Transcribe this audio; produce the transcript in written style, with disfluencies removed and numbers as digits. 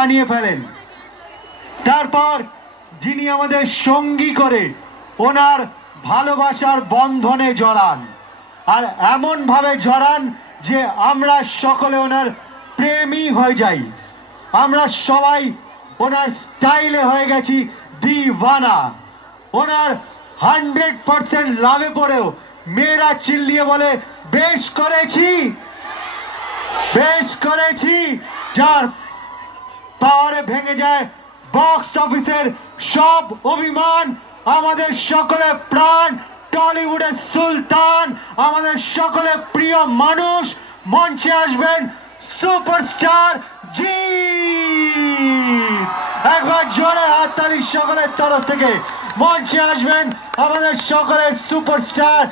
বানিয়ে ফেলেন। তারপর যিনি আমাদের সঙ্গী করে ওনার ভালোবাসার বন্ধনে জড়ান, আর এমন ভাবে জড়ান যে আমরা সকলে ওনার প্রেমী হয়ে যাই। আমরা সবাই ওনার স্টাইলে হয়ে গেছি দিওয়ানা। ওনার 100% লাভে পড়েও মেয়েরা চিল্লিয়ে বলে বেশ করেছি, বেশ করেছি। যার পাওয়ারে ভেঙে যায় বক্স অফিসের সব অভিমান। আমাদের সকলের প্রাণ, টলিউডের সুলতান, আমাদের সকলের প্রিয় মানুষ, মঞ্চে আসবেন সুপারস্টার জিৎ। একবার জোরে হাততালি সকলের তরফ থেকে। মঞ্চে আসবেন আমাদের সকলের সুপারস্টার